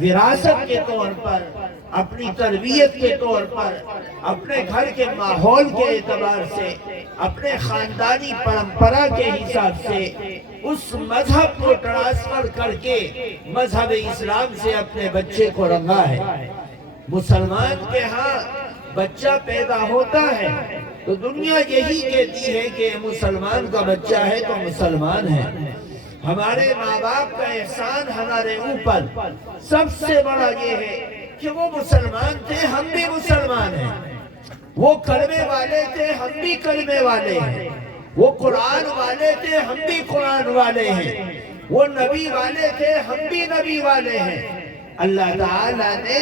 وراثت کے طور پر، اپنی تربیت کے طور پر، اپنے گھر کے ماحول کے اعتبار سے، اپنے خاندانی پرمپرا کے حساب سے اس مذہب کو ٹرانسفر کر کے مذہب اسلام سے اپنے بچے کو رنگا ہے۔ مسلمان کے ہاں بچہ پیدا ہوتا ہے تو دنیا یہی کہتی ہے کہ مسلمان کا بچہ ہے تو مسلمان ہے۔ ہمارے ماں باپ کا احسان ہمارے اوپر سب سے بڑا یہ ہے کہ وہ مسلمان تھے، ہم بھی مسلمان ہیں۔ وہ کلمے والے تھے، ہم بھی کلمے والے ہیں۔ وہ قرآن والے تھے، ہم بھی قرآن والے ہیں۔ وہ نبی والے تھے، ہم بھی نبی والے ہیں۔ اللہ تعالیٰ نے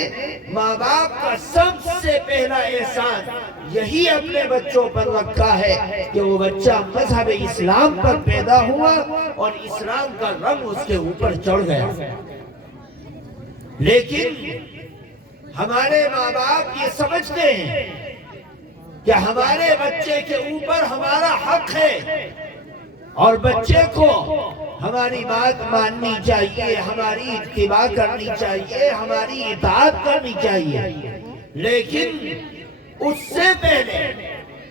ماں باپ کا سب سے پہلا احسان یہی اپنے بچوں پر رکھا ہے کہ وہ بچہ مذہب اسلام پر پیدا ہوا اور اسلام کا رنگ اس کے اوپر چڑھ گیا۔ لیکن ہمارے ماں باپ یہ سمجھتے ہیں کہ ہمارے بچے کے اوپر ہمارا حق ہے اور بچے کو ہماری بات ماننی چاہیے، ہماری اتباع کرنی چاہیے، ہماری اطاعت کرنی چاہیے۔ لیکن اس سے پہلے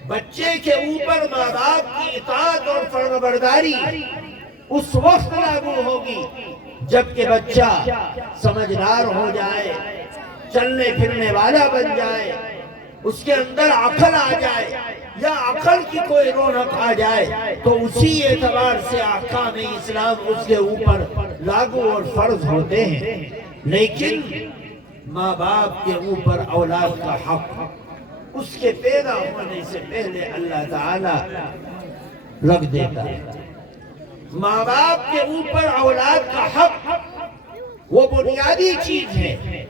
بچے کے اوپر ماں باپ کی اطاعت اور فرمانبرداری اس وقت لاگو ہوگی جبکہ بچہ سمجھدار ہو جائے، چلنے پھرنے والا بن جائے، اس کے اندر عقل آ جائے یا عقل کی کوئی رونق آ جائے تو اسی اعتبار سے احکام اسلام اس کے اوپر لاگو اور فرض ہوتے ہیں۔ لیکن ماں باپ کے اوپر اولاد کا حق اس کے پیدا ہونے سے پہلے اللہ تعالی رکھ دیتا ہے۔ ماں باپ کے اوپر اولاد کا حق وہ بنیادی چیز ہے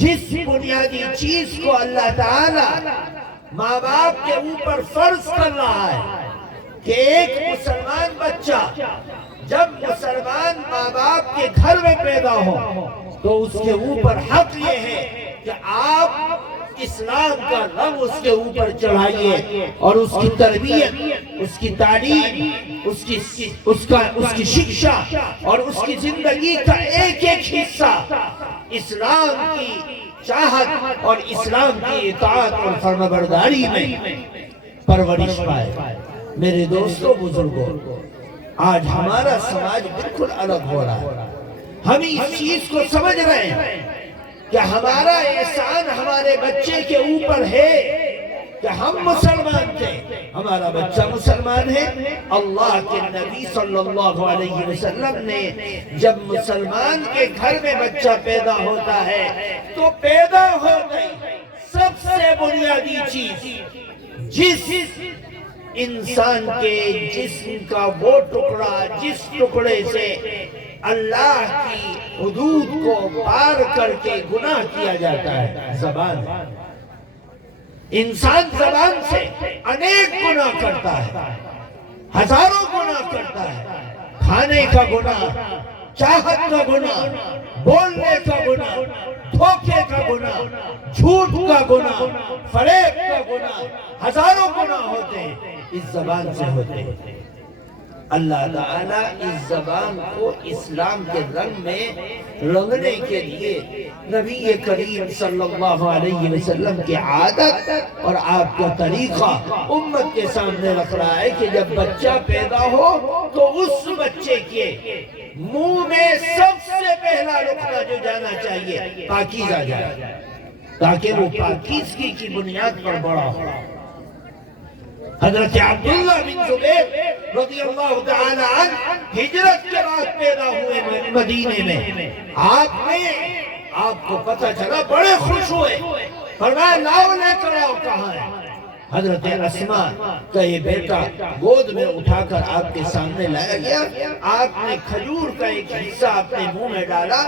جس بنیادی چیز کو اللہ تعالی ماں باپ کے اوپر فرض کر رہا ہے کہ ایک مسلمان بچہ جب مسلمان ماں باپ کے گھر میں پیدا ہو تو اس کے اوپر حق یہ ہے کہ آپ اسلام کا رنگ اس کے اوپر چڑھائیے اور اس کی تربیت، اس کی تعلیم، اس کی شکشا اور اس کی زندگی کا ایک ایک حصہ اسلام کی چاہت اور اسلام کی اطاعت اور فرمانبرداری میں پرورش پائے۔ میرے دوستو بزرگوں، آج ہمارا سماج بالکل الگ ہو رہا ہے۔ ہم اس چیز کو سمجھ رہے ہیں کہ ہمارا احسان ہمارے بچے کے اوپر ہے کہ ہم مسلمان تھے، ہمارا بچہ مسلمان ہے۔ اللہ کے نبی صلی اللہ علیہ وسلم نے جب مسلمان کے گھر میں بچہ پیدا ہوتا ہے تو پیدا ہو گئی سب سے بنیادی چیز جس انسان کے جسم کا وہ ٹکڑا جس ٹکڑے سے اللہ کی حدود کو پار کر کے گناہ کیا جاتا ہے، زبان۔ انسان زبان سے انیک گناہ کرتا ہے، ہزاروں گناہ کرتا ہے۔ کھانے کا گناہ، چاہت کا گناہ، بولنے کا گناہ، دھوکے کا گناہ، جھوٹ کا گناہ، فریب کا گناہ، ہزاروں گناہ ہوتے ہیں اس زبان سے ہوتے ہیں۔ اللہ تعالیٰ اس زبان کو اسلام کے رنگ میں رنگنے کے لیے نبی کریم صلی اللہ علیہ وسلم کی عادت اور آپ کا طریقہ امت کے سامنے رکھ رہا ہے کہ جب بچہ پیدا ہو تو اس بچے کے منہ میں سب سے پہلا لقمہ جو جانا چاہیے پاکیزہ جائے تاکہ وہ پاکیزگی کی بنیاد پر بڑا ہو۔ حضرت عبداللہ بن زبیر رضی اللہ تعالی عنہ ہجرت کے بعد پیدا ہوئے مدینے میں، آپ کو پتہ چلا بڑے خوش ہوئے، فرمایا لاؤ لے کر آؤ، کہاں ہے؟ حضرت اسماء کا یہ بیٹا گود میں اٹھا کر آپ کے سامنے لایا گیا۔ آپ نے کھجور کا ایک حصہ اپنے منہ میں ڈالا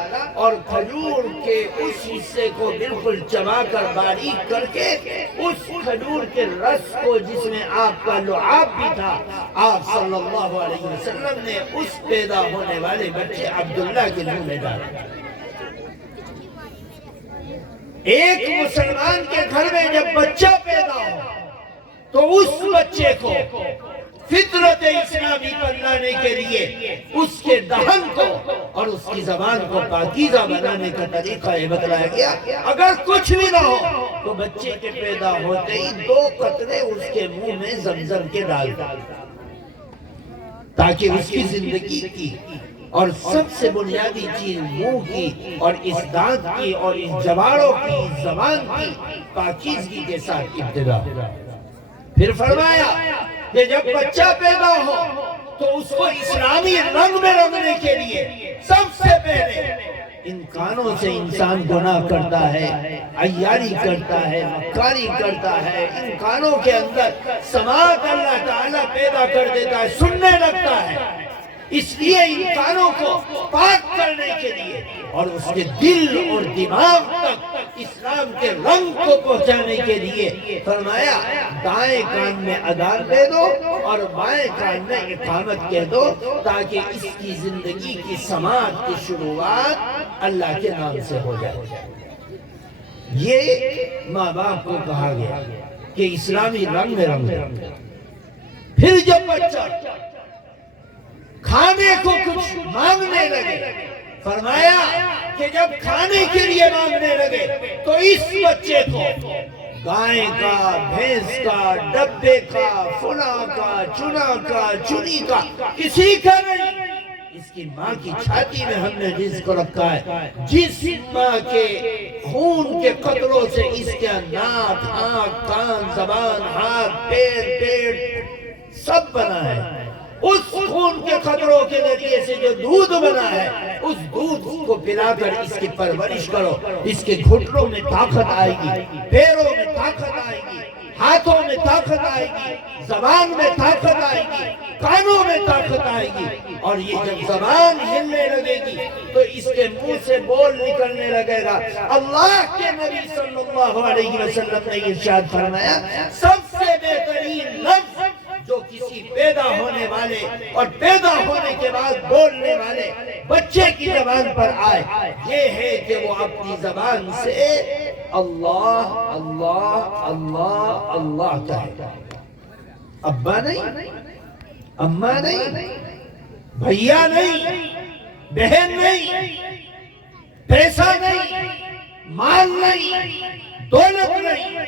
اور کھجور کے اس حصے کو بالکل چبا کر باریک کر کے اس کھجور کے رس کو جس میں آپ کا لعاب بھی تھا آپ صلی اللہ علیہ وسلم نے اس پیدا ہونے والے بچے عبداللہ کے منہ میں ڈالا۔ ایک مسلمان کے گھر میں جب بچہ پیدا ہو تو اس بچے کو فطرت اسلامی پر لانے کے لیے اس کے دہن کو اور اس کی زبان کو پاکیزہ بنانے کا طریقہ یہ بتلایا گیا۔ اگر کچھ بھی نہ ہو تو بچے کے پیدا ہوتے ہی 2 قطرے اس کے منہ میں زمزم کے ڈال دو، تاکہ اس کی زندگی کی اور سب سے بنیادی چیز منہ کی اور اس دانت کی اور اس جواروں کی زبان کی پاکیزگی کے ساتھ ابتدا۔ پھر فرمایا کہ جب بچہ پیدا ہو تو اس کو اسلامی رنگ میں رنگنے کے لیے سب سے پہلے ان کانوں سے انسان گناہ کرتا ہے، عیاری کرتا ہے، مکاری کرتا ہے، ان کانوں کے اندر سماعت اللہ تعالیٰ پیدا کر دیتا ہے، سننے لگتا ہے۔ اس لیے ان کانوں کو پاک کرنے کے لیے اور اس کے دل اور دماغ تک اسلام کے رنگ کو پہنچانے کے لیے فرمایا دائیں کان میں اذان دے دو اور بائیں کان میں اقامت کہہ دو، تاکہ اس کی زندگی کی سماعت کی شروعات اللہ کے نام سے ہو جائے۔ یہ ماں باپ کو کہا گیا کہ اسلامی رنگ میں رنگ دے۔ پھر جب بچہ کھانے کو کچھ مانگنے لگے، فرمایا کہ جب کھانے کے لیے مانگنے لگے تو اس بچے کو گائے کا، بھینس کا، ڈبے کا، فلاں کا، چنا کا، چنی کا، کسی کا نہیں۔ اس کی ماں کی چھاتی میں ہم نے رزق رکھا ہے، جس ماں کے خون کے قطروں سے اس کے ناک، آنکھ، کان، زبان، ہاتھ، پیر، پیٹ سب بنا ہے، اس خون کے قطروں کے ذریعے سے جو دودھ بنا ہے اس دودھ کو پلا کر اس کی پرورش کرو، اس کے گھٹنوں میں طاقت آئے گی، پیروں میں طاقت آئے گی، ہاتھوں میں طاقت آئے گی، زبان میں طاقت آئے گی، کانوں میں طاقت آئے گی، اور یہ جب زبان ہلنے لگے گی تو اس کے منہ سے بول نکلنے لگے گا۔ اللہ کے نبی صلی اللہ علیہ وسلم نے ارشاد فرمایا سب سے بہترین لفظ جو کسی پیدا ہونے والے اور پیدا ہونے کے بعد بولنے والے بچے کی زبان پر آئے یہ ہے کہ وہ اپنی زبان سے اللہ اللہ اللہ اللہ کہے۔ ابا نہیں، اماں نہیں، بھیا نہیں، بہن نہیں، پیسہ نہیں، مال نہیں، دولت نہیں،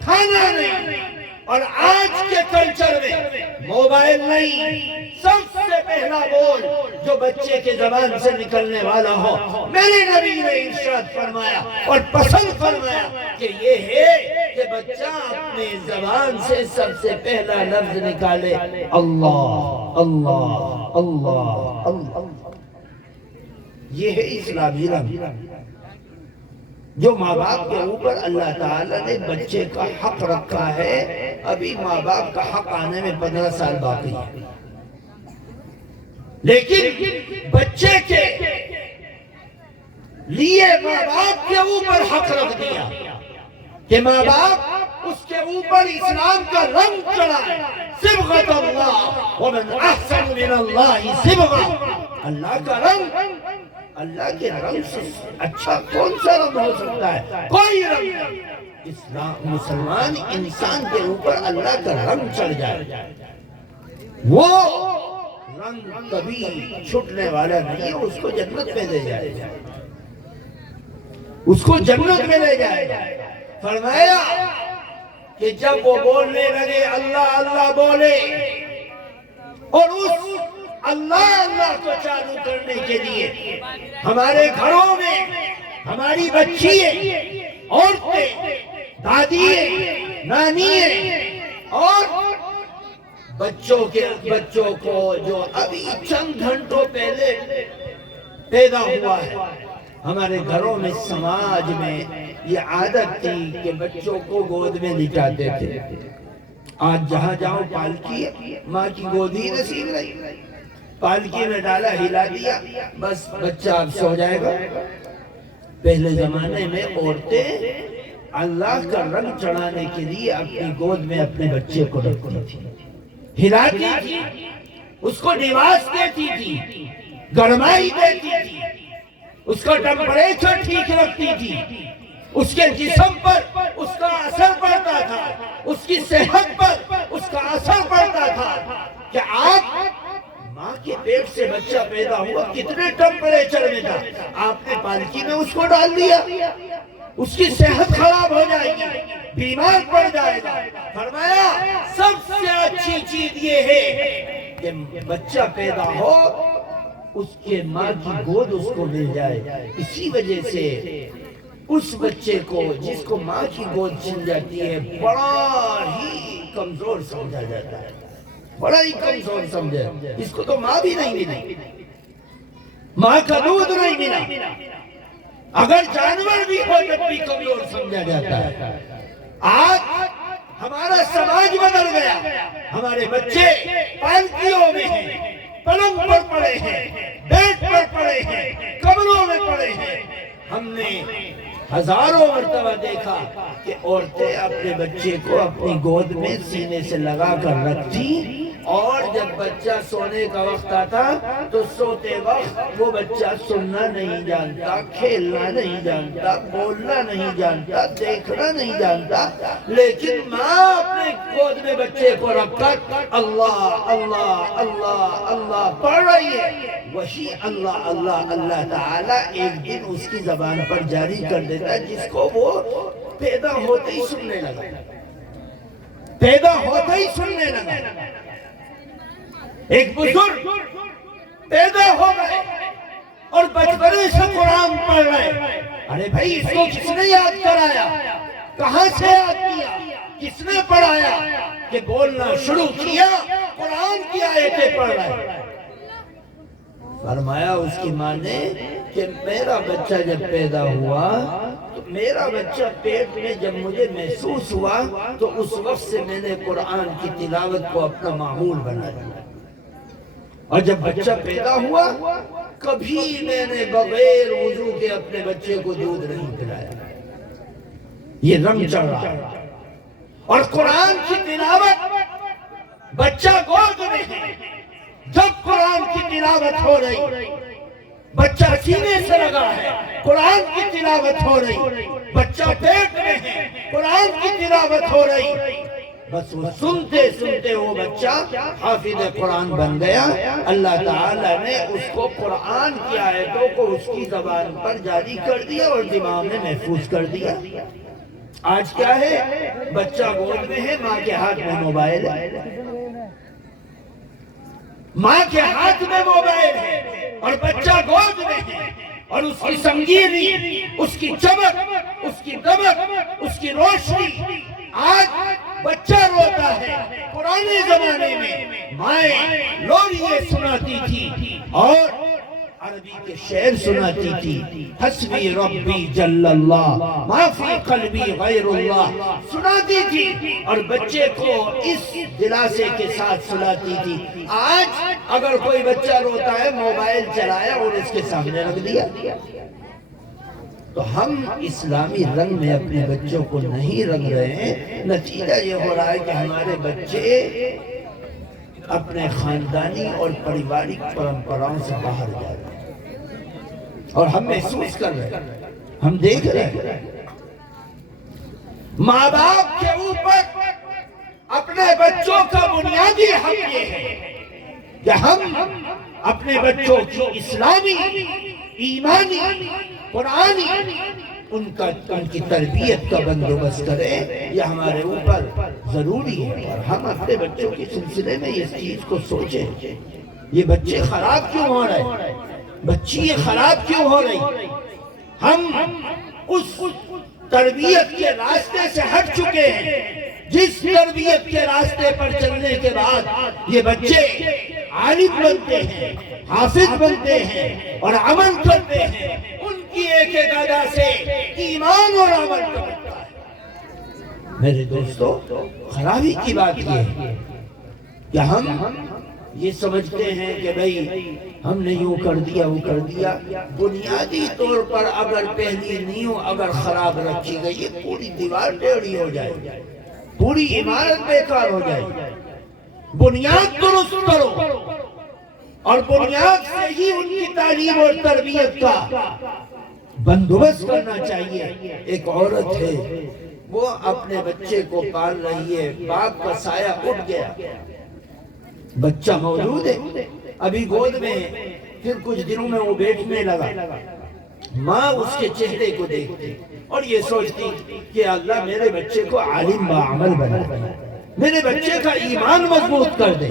کھانا نہیں، اور آج کے کلچر میں موبائل نہیں، سب سے پہلا بول جو بچے کے زبان سے نکلنے والا ہو، میرے نبی نے ارشاد فرمایا اور پسند فرمایا کہ یہ ہے کہ بچہ اپنے زبان سے سب سے پہلا لفظ نکالے اللہ اللہ اللہ اللہ۔ یہ ہے اسلامی رنگ جو ماں باپ کے اوپر اللہ تعالیٰ نے بچے کا حق رکھا ہے۔ ابھی ماں باپ کا حق آنے میں 15 سال باقی ہے، لیکن بچے کے لیے ماں باپ کے اوپر حق رکھ دیا کہ ماں باپ اس کے اوپر اسلام کا رنگ چڑھائے۔ صبغۃ اللہ ومن احسن من اللہ صبغہ، اللہ کا رنگ، اللہ کے رنگ سے اچھا کون سا رنگ ہو سکتا ہے؟ کوئی رنگ نہیں۔ اسلام مسلمان انسان کے اوپر اللہ کا رنگ چڑھ جائے، وہ رنگ کبھی چھٹنے والا نہیں ہے، اس کو جنت میں لے جائے، اس کو جنت میں لے جائے۔ فرمایا کہ جب وہ بولنے لگے اللہ اللہ بولے اور اس اللہ اللہ کو چالو کرنے کے لیے ہمارے گھروں میں ہماری بچییں، عورتیں، دادییں، نانییں اور بچوں کو جو ابھی چند گھنٹوں پہلے پیدا ہوا ہے، ہمارے گھروں میں سماج میں یہ عادت تھی کہ بچوں کو گود میں لٹاتے تھے۔ آج جہاں جاؤ پالکی ہے، ماں کی گود ہی نصیب نہیں، پالکی میں ڈالا، ہلا دیا، بس بچہ اب سو جائے گا۔ پہلے زمانے میں عورتیں اللہ کا رنگ چڑھانے کے لیے اپنی گود میں اپنے بچے کو رکھتی تھی، ہلاتی تھی، اس کو نواز دیتی تھی، گرمائی دیتی تھی، اس کا ٹمپریچر ٹھیک رکھتی تھی، اس کے جسم پر اس کا اثر پڑتا تھا، اس کی صحت پر اس کا اثر پڑتا تھا۔ کہ آپ ماں کے پیٹ سے بچہ پیدا ہوا کتنے ٹمپریچر میں تھا، آپ نے پالکی میں اس کو ڈال دیا، اس کی صحت خراب ہو جائے گی، بیمار پڑ جائے گا۔ فرمایا سب سے اچھی چیز یہ ہے کہ بچہ پیدا ہو اس کے ماں کی گود اس کو مل جائے۔ اسی وجہ سے اس بچے کو جس کو ماں کی گود چھن جاتی ہے بڑا ہی کمزور سمجھا جاتا ہے، بڑا ہی کمزور سمجھا، اس کو تو ماں بھی نہیں ملی، ماں کا دودھ نہیں ملا، اگر جانور بھی ہو جب بھی کمزور سمجھا جاتا ہے۔ آج ہمارا سماج بدل گیا، ہمارے بچے پالکیوں میں ہیں، پلنگ پر پڑے ہیں، بیڈ پر پڑے ہیں، کمروں میں پڑے ہیں۔ ہم نے ہزاروں مرتبہ دیکھا کہ عورتیں اپنے بچے کو اپنی گود میں سینے سے لگا کر رکھتی، اور جب بچہ سونے کا وقت آتا تو سوتے وقت وہ بچہ سننا نہیں جانتا، کھیلنا نہیں جانتا، بولنا نہیں جانتا، دیکھنا نہیں جانتا، لیکن ماں اپنے گود میں بچے کو رکھ کر اللہ اللہ اللہ اللہ پڑھ رہی ہے، وہی اللہ اللہ اللہ تعالیٰ ایک دن اس کی زبان پر جاری کر دیتا ہے، جس کو وہ پیدا ہوتے ہی سننے لگا، پیدا ہوتے ہی سننے لگا۔ ایک بزرگ پیدا ہو گئے اور بچپنے سے قرآن پڑھ رہے، ارے بھائی اس کو کس نے یاد کرایا، کہاں سے یاد کیا، کس نے پڑھایا کہ بولنا شروع کیا قرآن کی آیتیں پڑھ رہے۔ فرمایا اس کی ماں نے کہ میرا بچہ جب پیدا ہوا تو میرا بچہ پیٹ میں جب مجھے محسوس ہوا تو اس وقت سے میں نے قرآن کی تلاوت کو اپنا معمول بنا دیا، اور جب بچہ پیدا ہوا کبھی میں نے بغیر وضو کے اپنے بچے کو دودھ نہیں پلایا۔ یہ رنگ چڑھ رہا ہے، اور قرآن کی تلاوت بچہ گود میں ہے، جب قرآن کی تلاوت ہو رہی بچہ سینے سے لگا ہے، قرآن کی تلاوت ہو رہی بچہ پیٹ میں ہے، قرآن کی تلاوت ہو رہی، بس وہ سنتے سنتے وہ بچہ حافظ قرآن بن گیا۔ اللہ تعالیٰ نے اس کو قرآن کی آیتوں کو اس کی زبان پر جاری کر دیا اور دماغ میں محفوظ کر دیا۔ آج کیا ہے، بچہ گود میں ہے، ماں کے ہاتھ میں موبائل ہے، ماں کے ہاتھ میں موبائل ہے اور بچہ گود میں ہے، اور اس کی سنگینی، اس کی چمک، اس کی دمک، اس کی روشنی۔ آج بچہ روتا ہے، پرانے زمانے میں مائیں لوریے سناتی تھی اور عربی کے شعر سناتی تھی، حسبی ربی جل اللہ ما فی قلبی غیر اللہ سناتی تھی، اور بچے کو اس دلاسے کے ساتھ سناتی تھی۔ آج اگر کوئی بچہ روتا ہے موبائل چلایا اور اس کے سامنے رکھ دیا، تو ہم اسلامی رنگ میں اپنے بچوں کو نہیں رنگ رہے ہیں۔ نتیجہ یہ ہو رہا ہے کہ ہمارے بچے اپنے خاندانی اور پریوارک پرمپراؤں سے باہر جا رہے ہیں، اور ہم محسوس کر رہے ہیں، ہم دیکھ رہے ہیں۔ ماں باپ کے اوپر اپنے بچوں کا بنیادی حق یہ ہے کہ ہم اپنے بچوں کی اسلامی، ایمانی، قرآنی ان کی تربیت کا بندوبست کریں، یہ ہمارے اوپر ضروری ہے، اور ہم اپنے بچوں کے سلسلے میں اس چیز کو سوچیں، یہ بچے خراب کیوں ہو رہے، بچی یہ خراب کیوں ہو رہی، ہم اس تربیت کے راستے سے ہٹ چکے ہیں جس تربیت کے راستے پر چلنے کے بعد یہ بچے عالم بنتے ہیں، حافظ بنتے ہیں اور عمل کرتے ہیں، ان کی ایک ایک ادا سے ایمان اور عمل کرتا ہے۔ میرے دوستو، خرابی کی بات یہ ہے کہ ہم یہ سمجھتے ہیں کہ بھئی ہم نے یوں کر دیا وہ کر دیا، بنیادی طور پر اگر پہلی نیو اگر خراب رکھی گئی پوری دیوار ٹیڑھی ہو جائے، پوری عمارت بیکار ہو جائے۔ بنیاد درست کرو، اور بنیاد سے ہی ان کی تعلیم اور تربیت کا بندوبست کرنا چاہیے۔ ایک عورت ہے، وہ اپنے بچے کو پال رہی ہے، باپ کا سایہ اٹھ گیا، بچہ موجود ہے ابھی گود میں ہے، پھر کچھ دنوں میں وہ بیٹھنے لگا، ماں اس کے چہرے کو دیکھتی اور یہ سوچتی کہ اللہ میرے بچے کو عالم باعمل بنا دے، میرے بچے کا ایمان مضبوط کر دے۔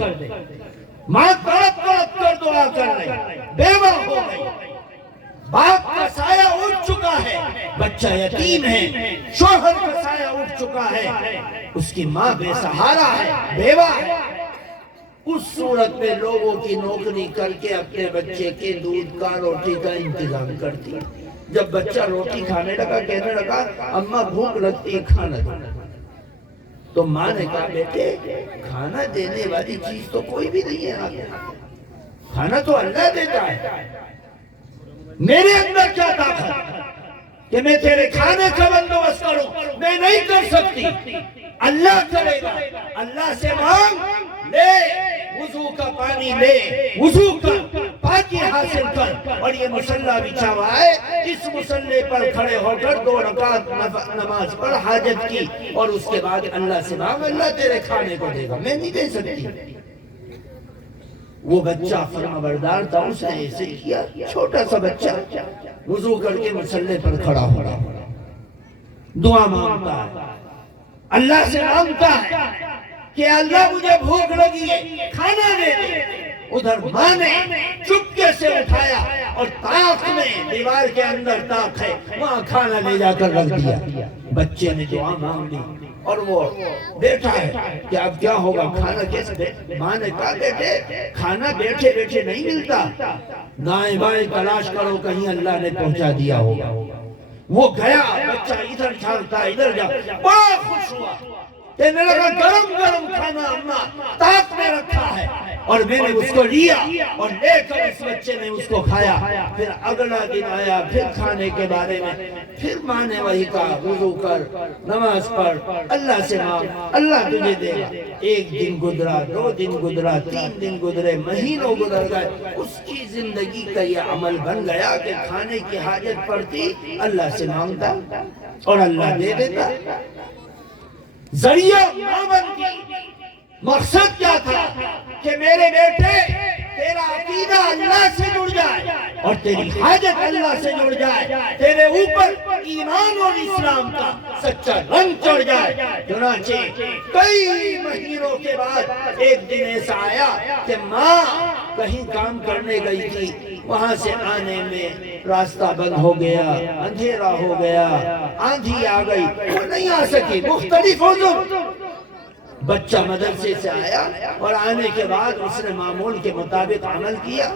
ماں تڑپ تڑپ کر دعا کر رہی، بیوہ ہو گئی، باپ کا سایہ اٹھ چکا ہے، بچہ یتیم ہے، شوہر کا سایہ اٹھ چکا ہے، اس کی ماں بے سہارا ہے، بیوہ ہے۔ اس صورت میں لوگوں کی نوکری کر کے اپنے بچے کے دودھ کا روٹی کا انتظام کرتی۔ جب بچہ روٹی کھانے لگا کہنے لگا اماں بھوک لگتی ہے کھانا دو، تو ماں نے کہا بیٹے کھانا دینے والی چیز تو کوئی بھی نہیں ہے آگے، کھانا تو اللہ دیتا ہے، میرے اندر کیا طاقت کہ میں تیرے کھانے کا بندوبست کروں، میں نہیں کر سکتی، اللہ کرے گا۔ اللہ سے مانگ لے، وضو کا پانی لے، وضو کر، پاکی حاصل کر، اور یہ مصلی بچھا ہوا ہے، اس مصلی پر کھڑے ہو کر 2 رکعت نماز پڑھ حاجت کی، اور اس کے بعد اللہ سے مانگ، اللہ تیرے کھانے کو دے گا، میں نہیں دے سکتی۔ وہ بچہ فرمانبردار تھا، اس نے ایسے کیا، چھوٹا سا بچہ وضو کر کے مصلی پر کھڑا ہو رہا، دعا مانگتا ہے، اللہ سے مانگتا ہے کہ اللہ مجھے بھوک لگی ہے کھانا دے دے۔ ادھر ماں نے چپکے سے اٹھایا اور طاق میں، دیوار کے اندر طاق ہے، وہاں کھانا لے جا کر رکھ دیا۔ بچے نے دعا مانگ لی اور وہ بیٹھا ہے کہ اب کیا ہوگا، کھانا کیسے؟ ماں نے کہا بیٹے کھانا بیٹھے بیٹھے نہیں ملتا، دائیں بائیں تلاش کرو کہیں اللہ نے پہنچا دیا ہوگا۔ وہ گیا، بچہ ادھر جھانکتا ادھر جا، بڑا خوش ہوا، کہنے لگا گرم گرم کھانا اماں طاق میں رکھا ہے، اور میں نے اس کو لیا اور لے کر اس بچے نے اس کو کھایا۔ پھر اگلا دن آیا، پھر کھانے کے بارے میں، پھر ماں نے وہی کہا وضو کر، نماز پڑھ، اللہ سے مانگ، اللہ تجھے دے گا۔ 1 دن گزرا، 2 دن گزرا، 3 دن گزرے، مہینوں گزر گئے، اس کی زندگی کا یہ عمل بن گیا کہ کھانے کی حاجت پڑتی اللہ سے مانگتا اور اللہ دے دیتا۔ ذریعہ ماں بنتی، مقصد کیا تھا کہ میرے بیٹے تیرا عقیدہ اللہ سے جڑ جائے اور تیری حاجت اللہ سے جڑ جائے، تیرے اوپر ایمان اور اسلام کا سچا رنگ چڑھ جائے۔ چنانچہ کئی مہینوں کے بعد ایک دن ایسا آیا کہ ماں کہیں کام کرنے گئی تھی، وہاں سے آنے میں راستہ بند ہو گیا، اندھیرا ہو گیا، آندھی آ گئی، وہ نہیں آ سکی، مختلف عذر۔ بچہ مدرسے سے آیا اور آنے کے بعد اس نے معمول کے مطابق عمل کیا۔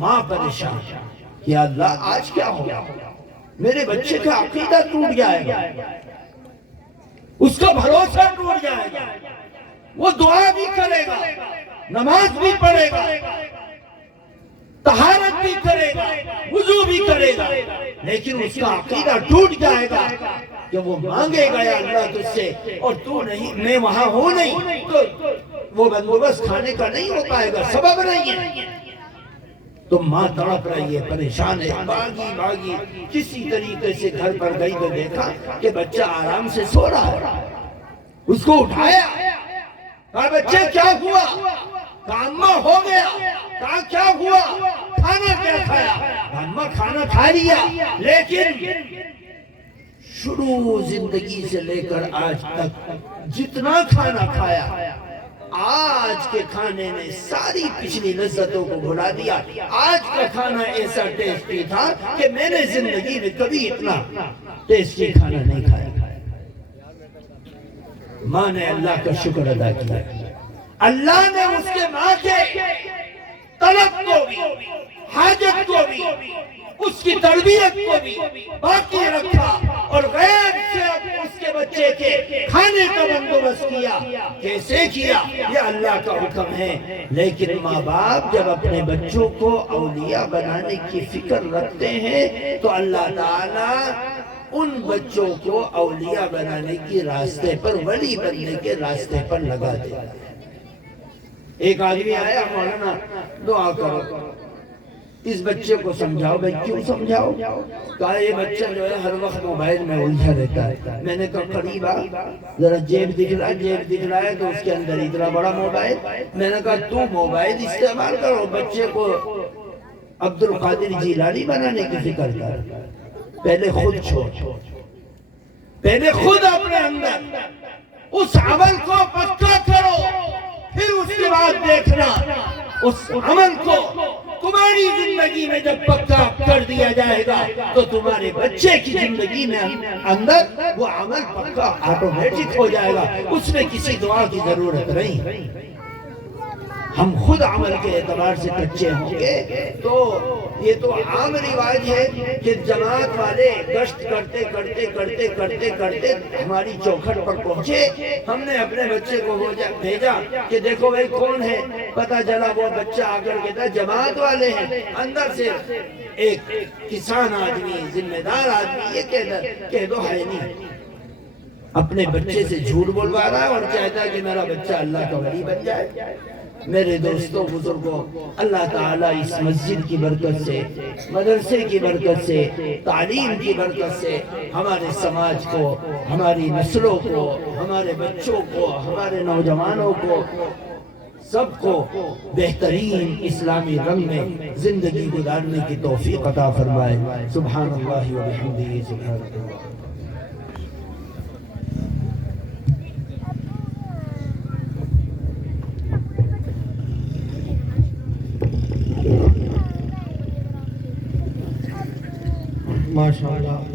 ماں پریشان، یا اللہ آج کیا ہوگا، میرے بچے کا عقیدہ ٹوٹ جائے گا، اس کا بھروسہ ٹوٹ جائے گا، وہ دعا بھی کرے گا، نماز بھی پڑھے گا، طہارت بھی کرے گا، وضو بھی کرے گا، لیکن اس کا عقیدہ ٹوٹ جائے گا کہ وہ مانگے گا یا اللہ تجھ سے اور تو نہیں، میں وہاں ہوں نہیں، تو وہ بندوبست کھانے کا نہیں ہو پائے گا، سبب نہیں ہے۔ تو ماں تڑپ رہی ہے، پریشان ہے، باغی کسی طریقے سے گھر پر گئی تو دیکھا کہ بچہ آرام سے سو رہا ہے، اس کو اٹھایا، کہا بچے کیا ہوا، کہا اماں ہو گیا، کہا کیا ہوا، کھانا کیا کھایا، اماں کھانا کھا لیا، لیکن شروع زندگی سے لے کر آج تک جتنا کھانا کھایا، آج کے کھانے نے ساری پچھلی لذتوں کو بھلا دیا۔ آج کا کھانا ایسا ٹیسٹی تھا کہ میں نے زندگی میں کبھی اتنا ٹیسٹی کھانا نہیں کھایا۔ ماں نے اللہ کا شکر ادا کیا، اللہ نے اس کے ماں کے طلب کو بھی، حاجت کو بھی، اس کی تربیت کو بھی باقی رکھا اور غیب سے اس کے بچے کے کھانے کا بندوبست کیا۔ کیسے کیا یہ اللہ کا حکم ہے، لیکن ماں باپ جب اپنے بچوں کو اولیاء بنانے کی فکر رکھتے ہیں تو اللہ تعالیٰ ان بچوں کو اولیاء بنانے کی راستے پر، ولی بننے کے راستے پر لگا دے۔ ایک آدمی آیا، مولانا دعا کرو، اس بچے کو سمجھاؤ۔ بھائی کیوں سمجھاؤ؟ کہا یہ بچہ جو ہے ہر وقت موبائل میں الجھا رہتا ہے۔ میں نے کہا قریب آ، ذرا جیب دکھ رہا ہے تو اس کے اندر اتنا بڑا موبائل۔ میں نے کہا تو موبائل استعمال کرو، بچے کو عبد القادر جیلانی بنانے کی فکر کر۔ پہلے خود چھوڑ، پہلے خود اپنے اندر اس عمل کو پکا کرو، پھر اس کے بعد دیکھنا اس عمل کو تمہاری زندگی میں جب پکا کر دیا جائے گا تو تمہارے بچے کی زندگی میں اندر وہ عمل پکا آٹومیٹک ہو جائے گا، اس میں کسی دعا کی ضرورت نہیں۔ ہم خود عمل کے اعتبار سے کچے ہوں گے تو یہ تو عام رواج ہے کہ جماعت والے گشت کرتے کرتے کرتے کرتے کرتے ہماری چوکھٹ پر پہنچے، ہم نے اپنے بچے کو بھیجا کہ دیکھو بھائی کون ہے، پتہ چلا وہ بچہ آ کر کہتا جماعت والے ہیں، اندر سے ایک کسان آدمی ذمہ دار آدمی یہ کہہ دو ہے نہیں، اپنے بچے سے جھوٹ بولوا رہا ہے اور چاہتا ہے کہ میرا بچہ اللہ کا ولی بن جائے۔ میرے دوستوں بزرگوں، اللہ تعالیٰ اس مسجد کی برکت سے، مدرسے کی برکت سے، تعلیم کی برکت سے ہمارے سماج کو، ہماری نسلوں کو، ہمارے بچوں کو، ہمارے نوجوانوں کو، سب کو بہترین اسلامی رنگ میں زندگی گزارنے کی توفیق عطا فرمائے۔ سبحان اللہ و بحمدہ، سبحان اللہ۔ ماشاءاللہ